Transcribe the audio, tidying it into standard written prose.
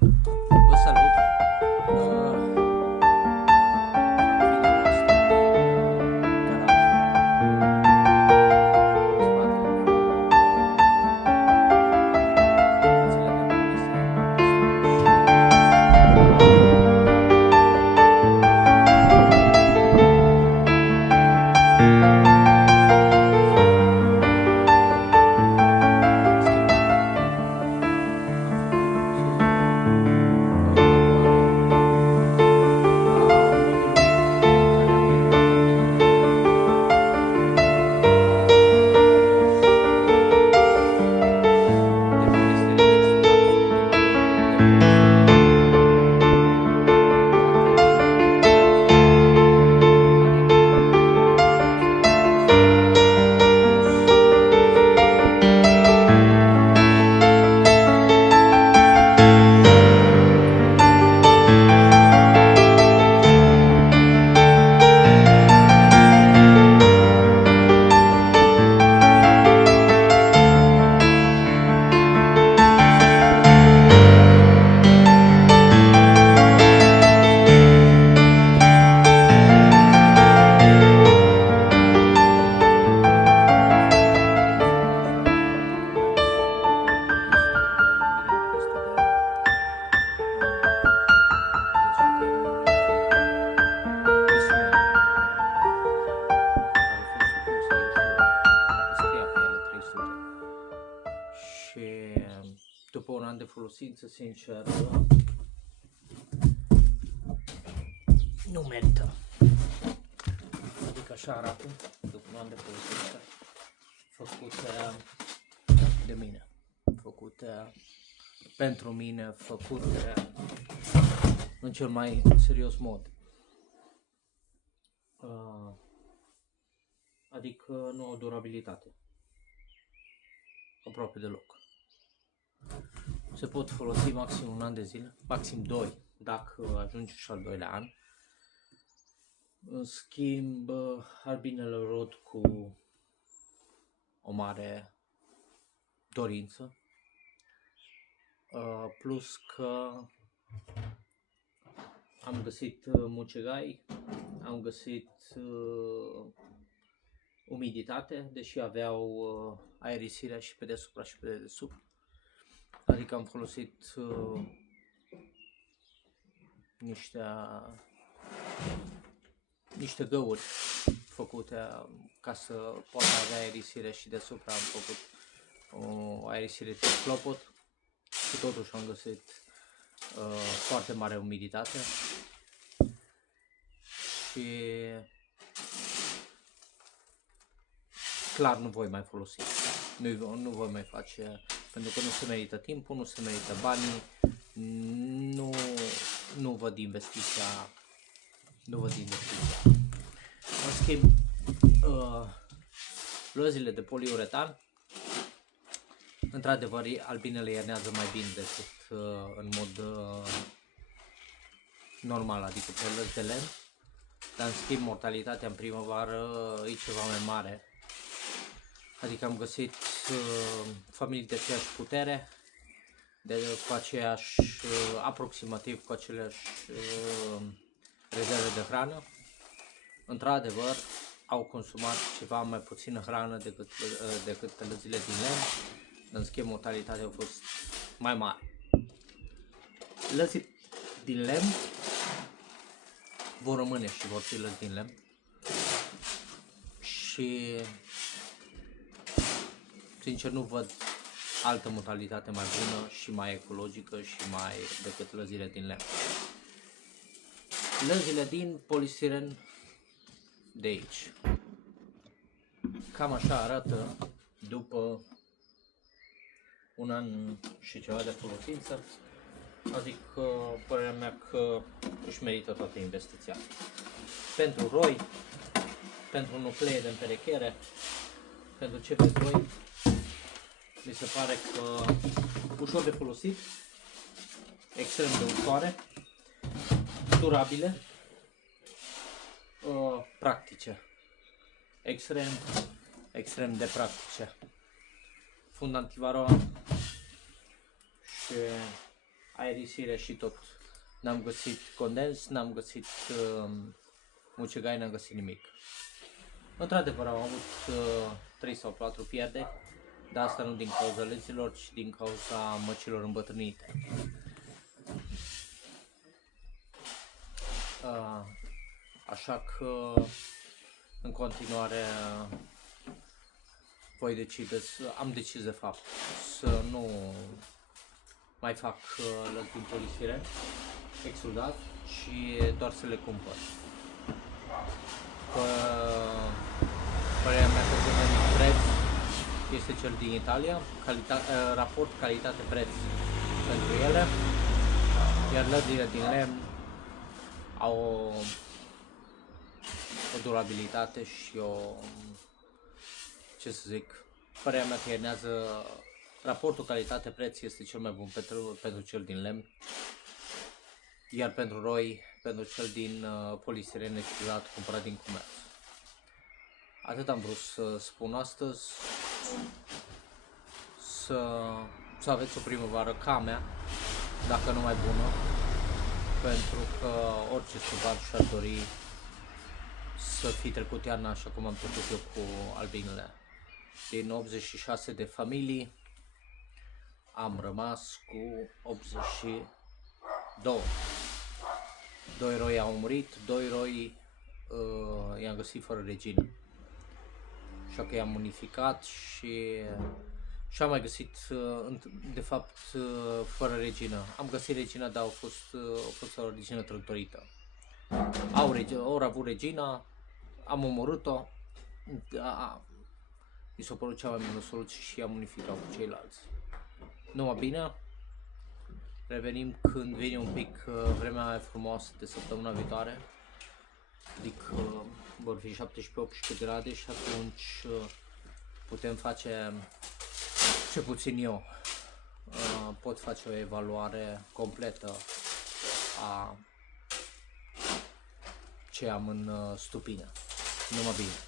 Vă salut! Videoul ăsta din garaj. Spatele meu. Rețele de poliție. Și după un an de folosință, sincer, nu merită. Adică așa arată, după un an de folosință, făcută de mine, făcută pentru mine, făcută în cel mai serios mod. Adică nu au durabilitate. Aproape deloc. Se pot folosi maxim un an de zile, maxim 2, dacă ajunge și al doilea an. În schimb, albinele rod cu o mare dorință, plus că am găsit mucegai, am găsit umiditate, deși aveau aerisire și pe deasupra și pe dedesubt. Adică am folosit niște găuri făcute ca să poată avea aerisire și deasupra am făcut o aerisire tip clopot și totuși am găsit foarte mare umiditate și clar nu voi mai folosi, nu voi mai face, pentru că nu se merită timpul, nu se merită banii, nu văd investiția, În schimb, lăzile de poliuretan, într-adevăr, albinele iernează mai bine decât în mod normal, adică pe lăzi de lemn, dar în schimb mortalitatea în primăvară e ceva mai mare. Adică am găsit familii de aceeași putere, cu aceeași, aproximativ cu aceleași rezerve de hrană. Într-adevăr, au consumat ceva mai puțină hrană decât lăzile din lemn, în schimb mortalitatea a fost mai mare. Lăzile din lemn vor rămâne și vor fi lăzi din lemn și sincer nu văd altă modalitate mai bună și mai ecologică și mai decât lăzile din lemn. Lăzile din polistiren de aici. Cam așa arată după un an și ceva de folosință. Adică părerea mea că își merită toată investiția. Pentru roi, pentru nuclee de împerechere, pentru ce vreți voi, mi se pare că ușor de folosit, extrem de ușoare, durabile, practice, extrem de practice. Fund antivarroa și aerisire și tot. N-am găsit condens, n-am găsit mucegai, n-am găsit nimic. Într-adevăr am avut 3 sau 4 pierderi, dar asta nu din cauza lezilor, ci din cauza măcilor îmbătrânite. Așa că în continuare am decis de fapt să nu mai fac lăzbuni polisiren exudat și doar să le cumpăr. Părerea mea că cel mai mic preț este cel din Italia, raport calitate-preț pentru ele, iar lăzile din lemn au o durabilitate și ce să zic, părerea mea că iernează. Raportul calitate-preț este cel mai bun pentru cel din lemn, iar pentru roi, pentru cel din polistiren extrudat cumpărat din comerț. Atât am vrut să spun astăzi, să aveți o primăvară ca mea, dacă nu mai bună, pentru că orice stupan și-ar dori să fi trecut iarna așa cum am trecut eu cu albinele. Din 86 de familii am rămas cu 82. 2 roi au murit, 2 roi i-am găsit fără regină. Așa că i-am unificat și am mai găsit, de fapt, fără regină. Am găsit regina, dar a fost o regină trântorită. Au avut regina, am omorât-o, mi s-a părut cea mai bună soluție și am unificat cu ceilalți. Numai bine, revenim când vine un pic vremea mai frumoasă de săptămâna viitoare, adică vor fi 17-18 grade și atunci putem face, ce puțin eu, pot face o evaluare completă a ce am în stupină. Numai bine!